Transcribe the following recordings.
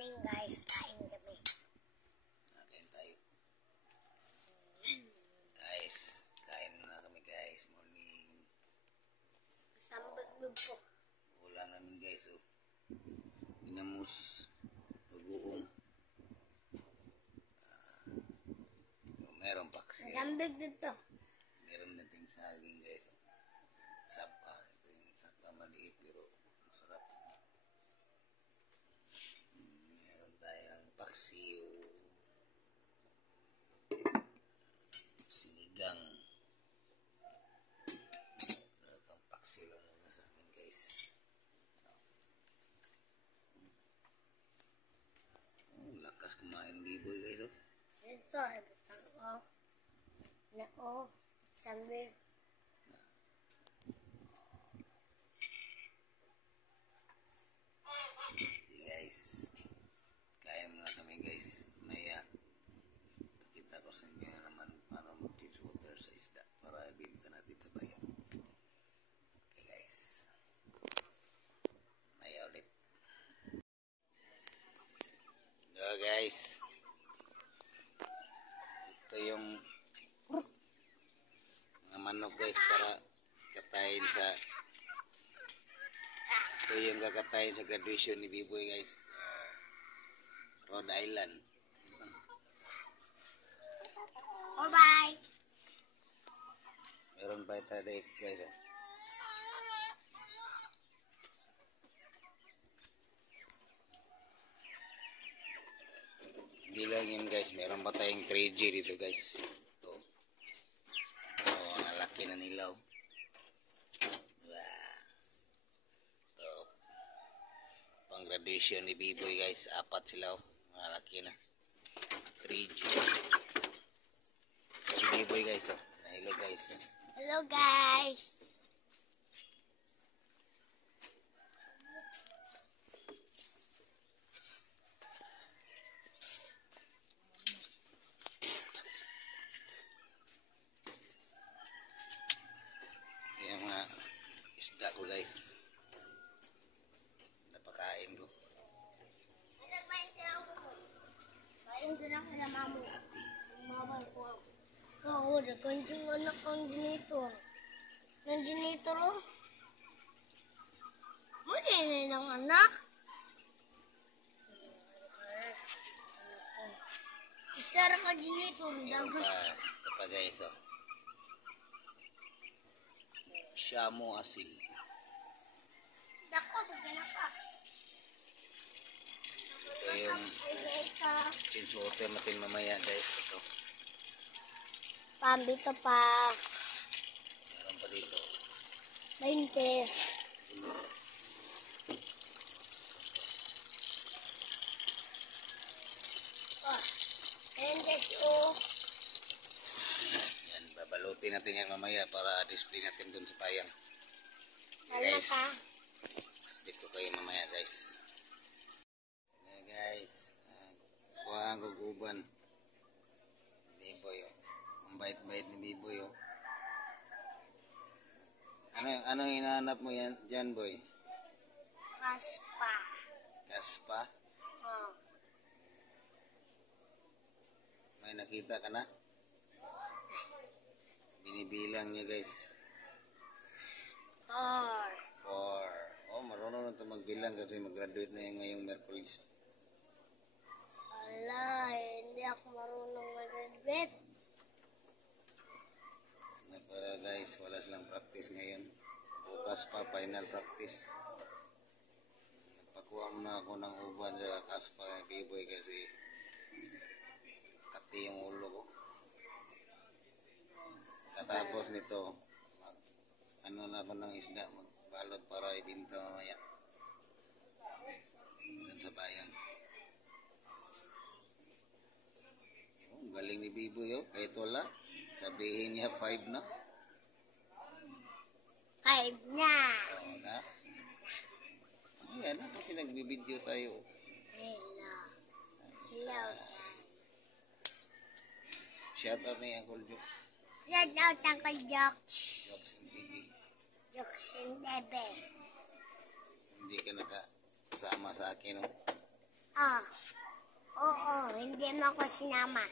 morning guys, kain kami. Kain tayo. Guys, kain na kami guys. Morning. Sambal mo po. Ulam namin guys. Oh. Inamus. Bagoong. Meron paksi. Sambal dito. Meron natin saging guys. Oh. Sapa. Ito yung sapa maliit pero masarap. Meron tayong paksiw. Sinigang. Itong paksiw lang muna sa amin guys. Oh, lakas kumain biboy guys. Oh. Ito, ibutang ko. Na sambal. Guys, kain muna kami guys. Maya, pakita ko sa inyo na naman paano mag-teach water sa isda para ibinta natin sa bayan. Okay guys, maya ulit. So guys, ito yung mga manok guys para katayin sa ito yung kakatayin sa graduation ni Biboy guys. Rhode Island. Bye-bye. Meron pa ito guys. Oh. Hindi lang yun guys. Meron pa tayong 3G dito guys. Ito. Oh, nalaki na nilaw. Pang graduation ni Biboy guys, 4 sila, malaki na. 3G. Si Biboy guys, oh. Hello guys. Hello guys. Yung mga isda ko guys. Napakain ko. Kain sila kaya mamu. Mama ko. Oo, nagkanting anak ng janitor. Ng janitor oh. Muli na ng anak. Isara ka janitor. Ito pa guys, oh. Shamu asil. Dako, bagana ka. Ito yung since water natin mamaya guys. Ito. Pambito pa. Meron pa dito. 20. Oh, and guys, oh. Yan, babalutin natin yan mamaya para display natin dun sa payang. Alam ka? Dito kayo mamaya guys. Okay guys. Kuha ang guguban. Biboy oh. Ang bait-bait ni Biboy oh. Ano hinahanap mo yan dyan boy? Kaspa. Kaspa? Oh. May nakita ka na? Binibilang niya guys. 4. 4. Oh, marunong na ito magbilang kasi mag-graduate na yan ngayong Merkulis. Ala, hindi ako marunong mag-graduate. Ano para guys, wala silang practice ngayon. Bukas pa, final practice. Nagpakuha muna ako ng uban sa kaspa ng Biboy kasi kati yung ulo ko. Katapos nito, ano na ako ng isda, magbalot para ibinta mamaya. Dun sa bayan. Oh, galing ni Biboy oh, kahit wala. Sabihin niya 5 na. 5 na. Oo na. Ayan na kasi nagbibideo tayo. Hello. Hello, guys. Shout out na yung Uncle Joke. Shout out Uncle Jokes. Jokes and TV. Jokes and Bebe. Hindi ka nakasama sa akin. Oh. Ah, oo, hindi mo ako sinama.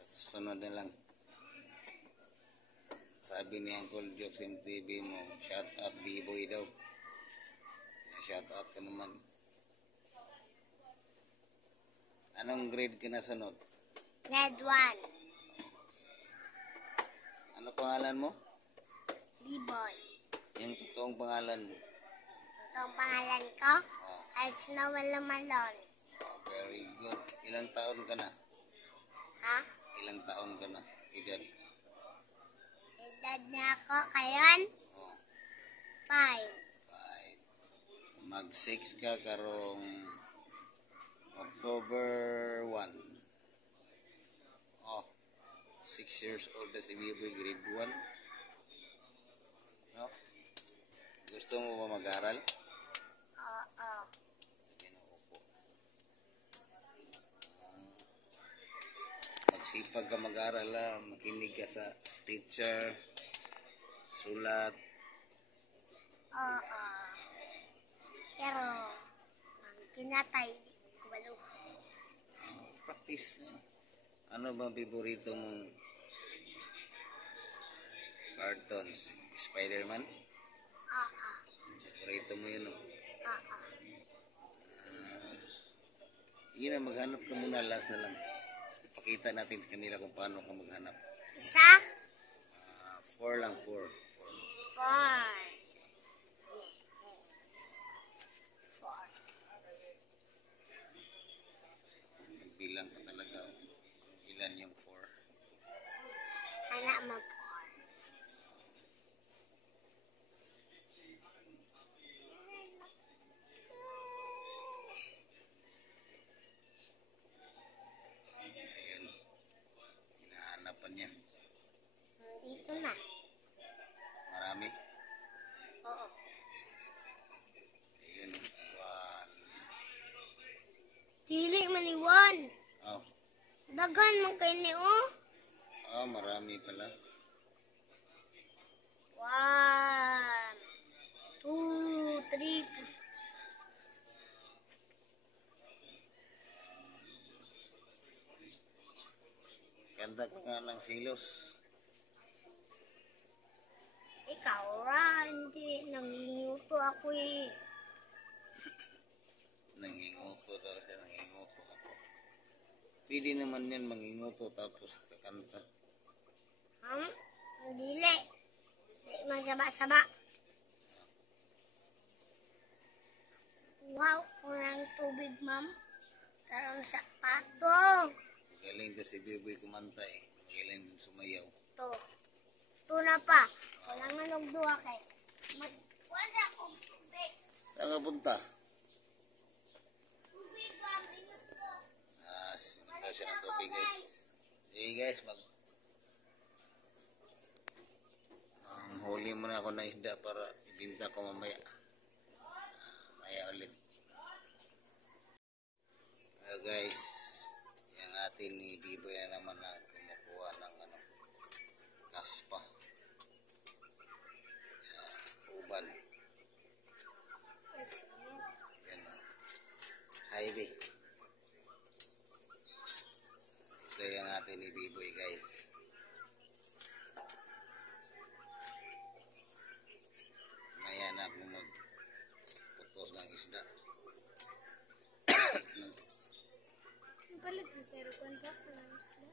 Susunod na lang. Sabi ni Uncle Jokes MTV mo, shout out B-boy daw. Shout out ka naman. Anong grade ka na sunod? Grade 1. Ano pangalan mo? B-boy. Yung totoong pangalan mo? Ito ang pangalan ko. Oh, Alex Noel Lumalon. very good. Ilang taon ka na? Ha? Ilang taon ka na? Edad? Edad na ako kayon? Oh, 5. 5. Mag-6 ka karong October 1. Oh, 6 years old na si Biboy, grade 1. No? Gusto mo ba mag-aral? Oo. Pinuupo. Magsipag ka mag-aral, makinig ka sa teacher, sulat. Oo. Pero, ang kinatay, kubalo. Practice. Ano bang paborito mong cartoons? Spider-Man? Oo. Paborito mo yun, no? Oo. Yun na, maghanap ka muna, last na lang. Ipakita natin sa kanila kung paano ka maghanap. Isa? 4 lang, 4. 4. 4. Magbilang ka talaga. Ilan yung 4? Anak mo 4. Ayun. Hinahanapan niya. Dito na. Marami. Oo. Ayun. 1. Dili man iwan. Oh. Dagan man kayo ni oh. Oh, marami pala. 1, 2, 3. Ganda ka nga ng silos. Ikaw ra, hindi. Nanginguto ako eh. Nanginguto daw siya, nanginguto ako. Pwede naman yan manginguto tapos kakanta. Dili. Dili man saba-saba. Wow, kurang tubig, ma'am. Karang sa pato. Magaling ka si Biboy kumanta eh. Magaling din sumayaw. To. To na pa. Walang manog duwa kay. Wala akong tubig. Saan ka punta? Tubig, ma'am. Minuto. Sinunod siya ng tubig guys. Hey guys, ang huli mo na ako ng isda para ibinta ko mamaya. Maya ulit. Guys, yung atin ni Biboy na naman na kumukuha ng kaspa. Uban. Yan o. Highway. Ito yung atin ni Biboy guys. Maya na ako magputos ng isda. Palit sa 0.5 na isla.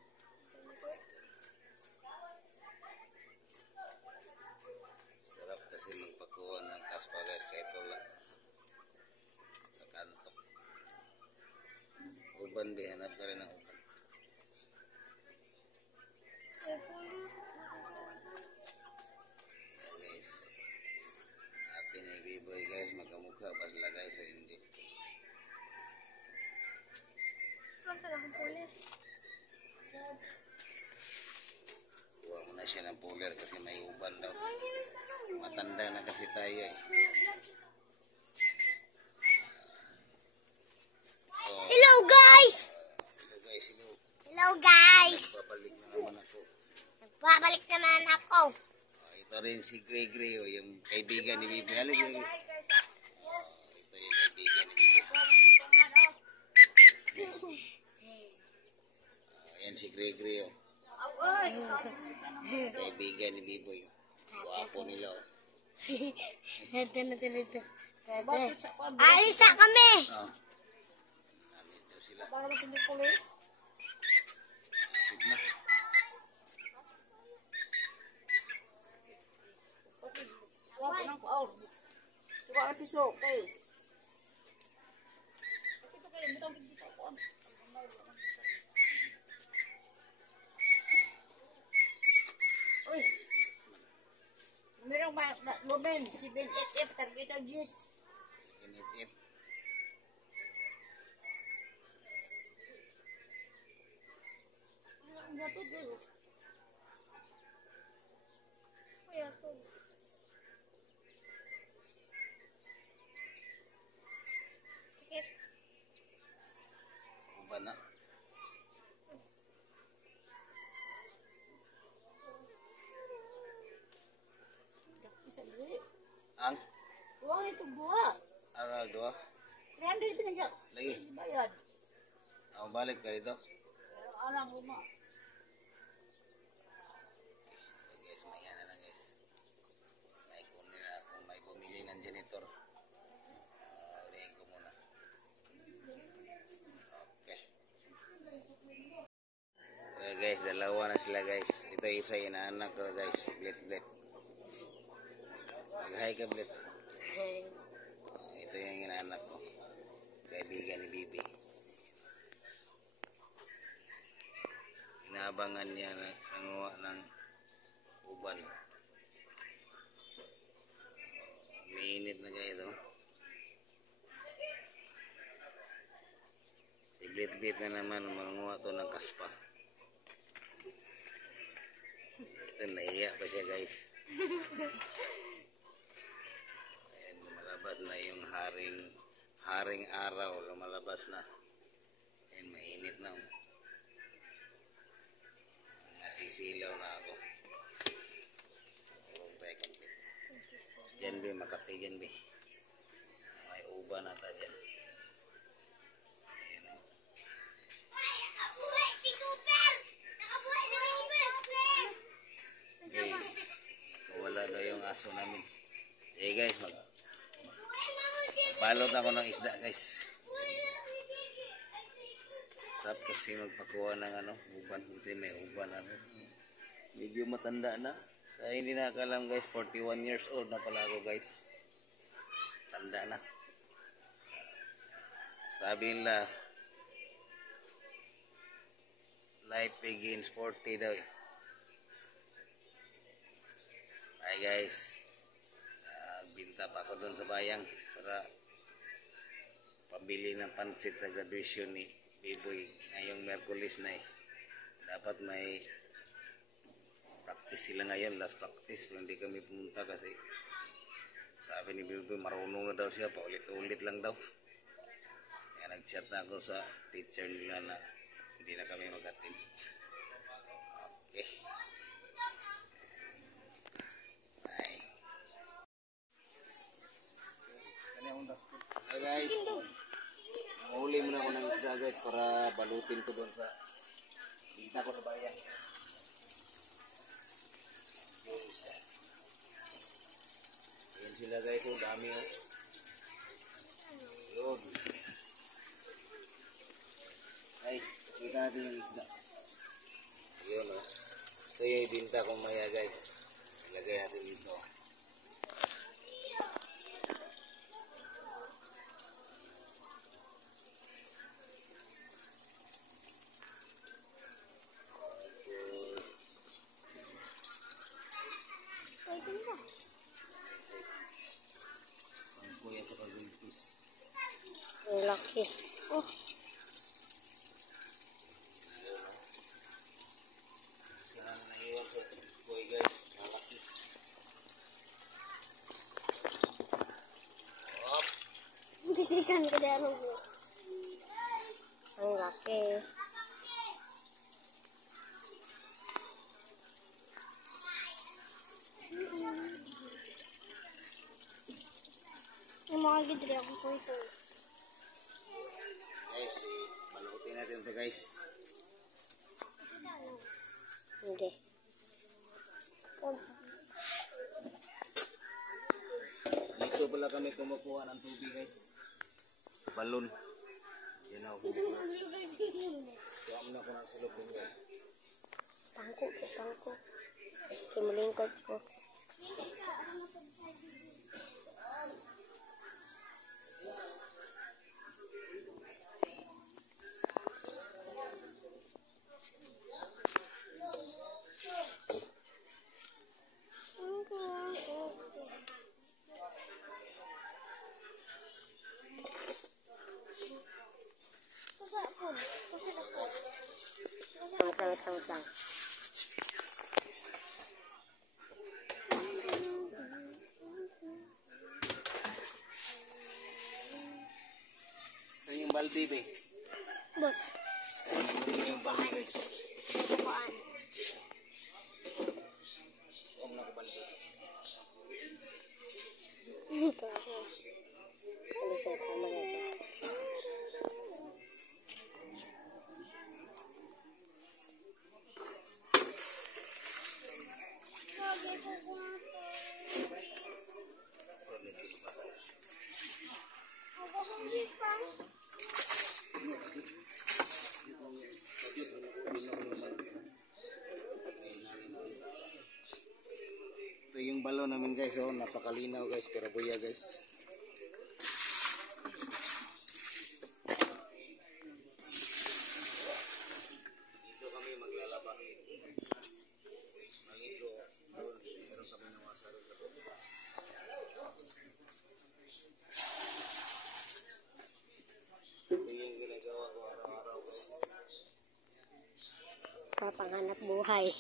Sarap kasi magpakuha ng kaspa guys kahit wala kakantok. Uban ba? Hanap ka rin ng uban. Guys, atin ni Biboy guys, magkamukha ba sila guys o hindi? Saan sa akong pulis? Kuha mo na siya ng puller kasi may uban daw. Matanda na kasi tayo eh. So, Hello guys! hello guys, hello. Hello guys! Babalik na naman ako. Babalik naman ako. Ito rin si Gray Gray o yung kaibigan ni Biboy. Halika. Ito yung kaibigan ni Biboy. Gre-gre oh. Kaibigan ni Biboy. Guwapo nila oh. Ito. Alis na kami! Oh. Namin daw sila. Para mas hindi pulis. Kapit na. Wala ko nang kuaw. Suka na piso. Okay. Ito kayo. Butang dito ako. Uy. Merong Loben. 788. Target ang Gis. Init-it. Ang gato dito. Kuya ko. Tikit. Uban na. Isa dili. Ang Huwag ito buha. aral doa. 300 pinagyak. Lagi. Bayad. Ako balik ka dito. Alam mo ma. Guys, maya na lang guys. May kunin na ako. May bumili ng janitor. Ulihin ko muna. Okay. Okay guys, dalawa na sila guys. Ito isa inaanak ko guys. Blit. Mag-hi ka Blit. Ito yung inaanak ko. Kaibigan ni Bibi. Inaabangan niya na nanguha ng uban. Mainit na kayo ito. Si Blit na naman manguha to ng kaspa. Ito nahiya pa siya guys. Ayan, lumalabas na yung haring araw. Lumalabas na. Ayan, mainit na. Nasisilaw na ako. Diyan be, Makati dyan be. May uban na ta dyan. Ayan o. Nakabuhay si Cooper! Nakabuhay si Cooper! Okay. Wala daw yung aso namin. Eh guys, balot ako ng isda guys. Sap kasi magpakuha ng uban. Buti may uban ako. Medyo matanda na. Sa hindi nakakalam guys, 41 years old na pala ako guys. Tanda na. Sabi nila, life begins 40 daw eh. Hi guys. Binta pa ako doon sa bayang para pabili ng pansit sa graduation ni Biboy ngayong Merkulis na eh. Dapat may practice sila ngayon, last practice, pero hindi kami pumunta kasi sabi ni Biboy marunong na daw siya, paulit-ulit lang daw. Kaya nag-chat na ako sa teacher nila na hindi na kami mag-attend. Okay. Bye. Hi guys. Mahuli muna ako ng isda guys para balutin ko doon sa kita ko sa bayan. Ayan sila guys, oh, dami oh. Yun. Guys, kita natin yung isda. Yun oh. Ito yung ibinta ko maya guys. Ilagay natin dito. Kuya ito kagulpis. Laki. Oh. Saan na iwan sa kuya guys? Malaki. Op. Bisikan ko dyan. Ang laki. Yung mga gidri ako po ito. Guys, balutin natin ito guys. Hindi. Dito pala kami kumukuha ng tubig guys. Sa balon. Diyan ako kumukuha. Kuha mo na ako ng silupin guys. Pangko. Kimulingkod ko. Tang. Saan yung balde be? Bot. Saan yung balde guys? Kuhaan. Kuha mo na ako balde. Ito ako. Ano sa tama na ito? Ito yung balon namin guys, oh, napakalinaw guys, pero buya guys. Dito kami maglalaba. Maligo doon, meron kami nawasa doon sa baba. Ito yung ginagawa ko araw-araw guys. Kapanghanap buhay.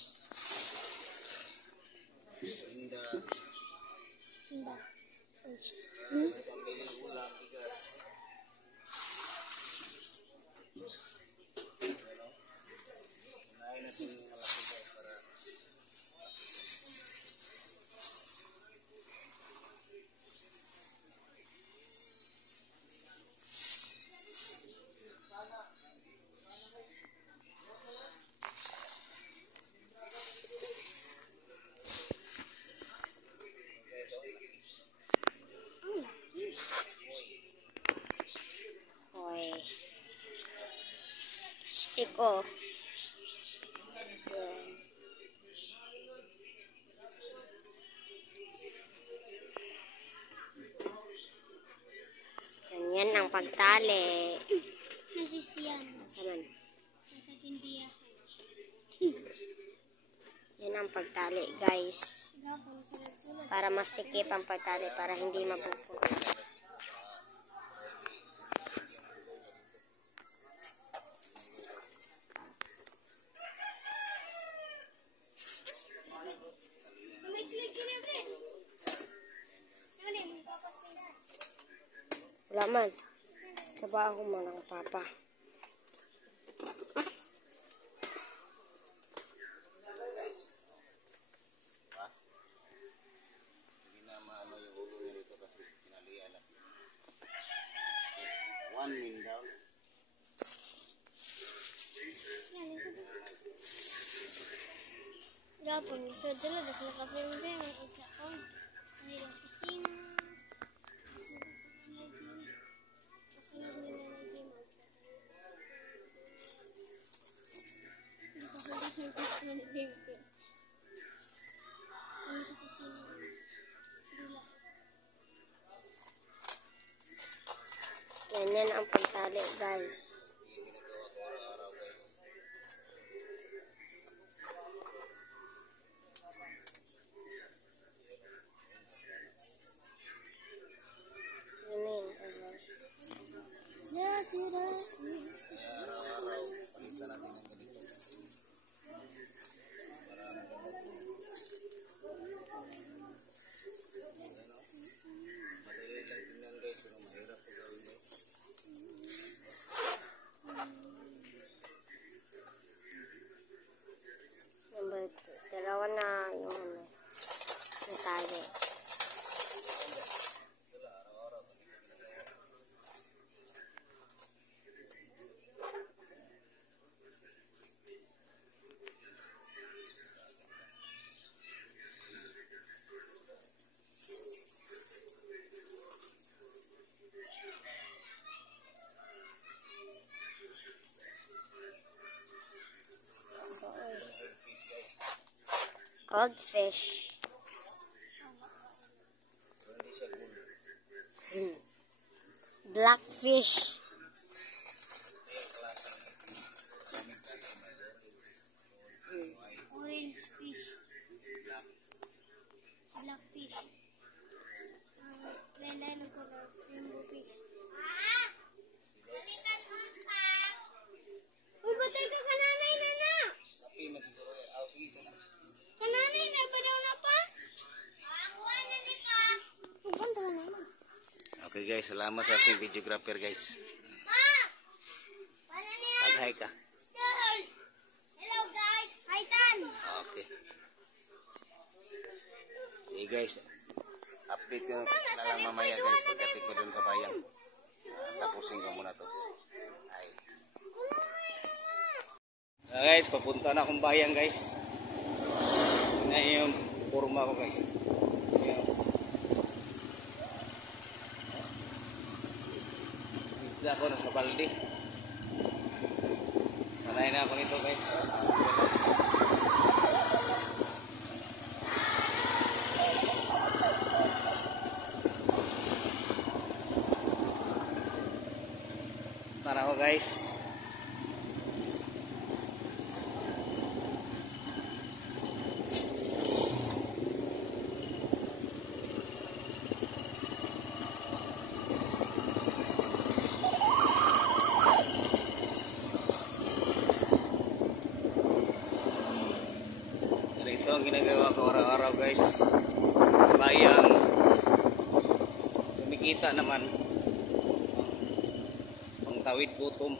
Linda, Ba? may pambiling ulam, bigas. Ano? Unahin natin yung malaki guys para Hoy. Stick oh. Ganyan ang pagtali. Nasisiyan. Saman. Nasa tindihan. Yan ang pagtali guys. Gapon, sunod-sunod. Para masikip ang pagtali. Para hindi mapupunta. May slig ka na, Fred. Ano may papas ka na. Wala man. Trabaho man ang papa. hindi na maano yung ulo niya rito kasi pinalian natin. One wing down. Gapon, sunod-sunod. Nakapirong rin ang ikaon. Ano yung opisina. Sunod ko na lagi. Sunod nila lagi. Hindi ko hugas may kusina ni Baby. Ano sa kusina? Dula. Ganyan ang pagtali guys. Yung ginagawa ko araw-araw guys. Yun. Kaya araw-araw palitan natin ng ganito. Para nagagas. Madali lang tingnan guys, pero mahirap po gawin guys. Number 2. Dalawa na yung ano. Natali. Goldfish. Hindi siya gold. Blackfish. Yung klase na ito. Daming klase may orange, gold, white, Orange fish. black. Black fish. Laylay na ko na rainbow fish. Uy, batay ka kananay na na! Tapi magsiguro aw sige ka na. Kananay na ba daw na pa? Pupunta na naman. Okay guys, salamat sa ating videographer guys. Mag-hi ka. Hello guys! Hi Tan! Okay. Okay guys, update ko na lang mamaya guys pagdating ko dun sa bayan. Tapusin ko muna to. Ay. Guys, papunta na akong bayan guys. Na yung forma ko guys. Ayan. Isda ko na sa balde. Sanay na ako nito guys. Tara ko guys. Ito ang ginagawa ko araw-araw guys. Sayang kumikita naman pang tawid gutom.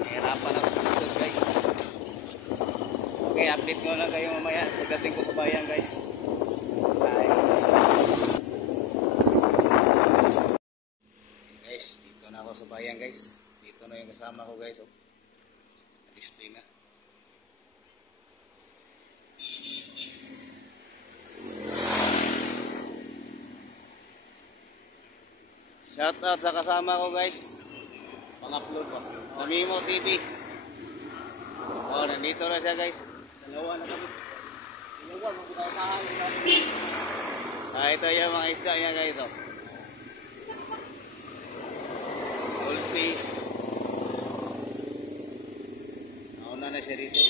Nahirapan ako sa lisod guys. Okay, update ko na kayo mamaya pagdating ko sa bayan guys. Bye. Guys, dito na ako sa bayan guys. Dito na yung kasama ko guys. Oh. Display na. Shout out sa kasama ko guys. Pang-upload ko. Namimo TV. Oh, nandito na siya guys. Dalawa na kami. Dalawa, magkakasaan ko namin. Ito yung mga isda niya guys. Oh. Goldfish. Nauna na siya dito.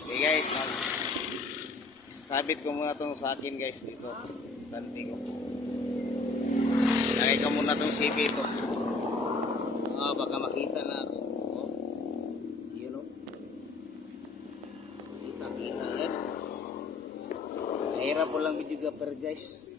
Okay guys, sabit ko muna itong sa akin guys dito. Tanti ko. Lagay ko muna itong CP ito. Baka makita na ako. Oh. Yun o. Kita yan. Mahirap po lang videographer guys.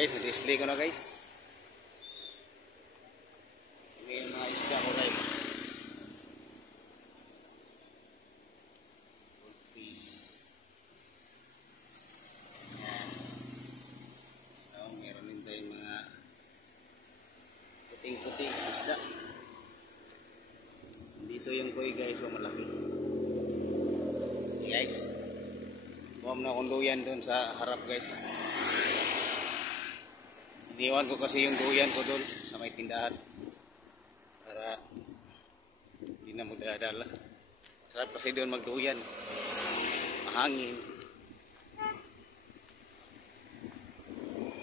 Guys, display ko na guys. Ito yung mga isda ko guys. Goldfish. Yan. So, meron din tayong mga puting-puting isda. Dito yung koi guys, so malaki. Okay, guys. Buwam na akong luyan doon sa harap guys. Iniwan ko kasi yung duyan ko doon sa may tindahan para hindi na magdadala. Masarap kasi doon magduyan. Mahangin.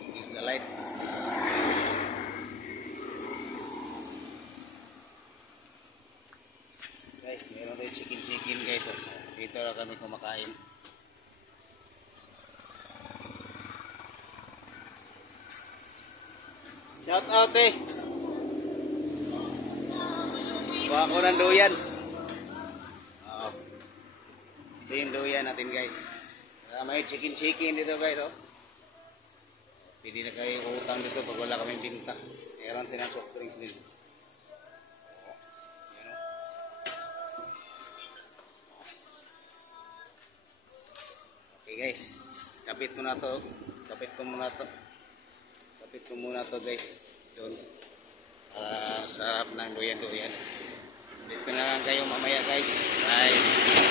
Hindi ka light. Guys, meron tayo chicken guys. Dito na kami kumakain. Shout out eh. Kuha ko ng duyan. Oo. Ito yung duyan natin guys. May chicken dito guys. Oh. Pwede na kayo utang dito pag wala kaming binta. Meron silang soft drinks din. Yan o. Okay guys. Kapit ko muna to. Kapit ko muna to guys doon sa harap ng duyan. Dito na lang kayo mamaya guys. Bye.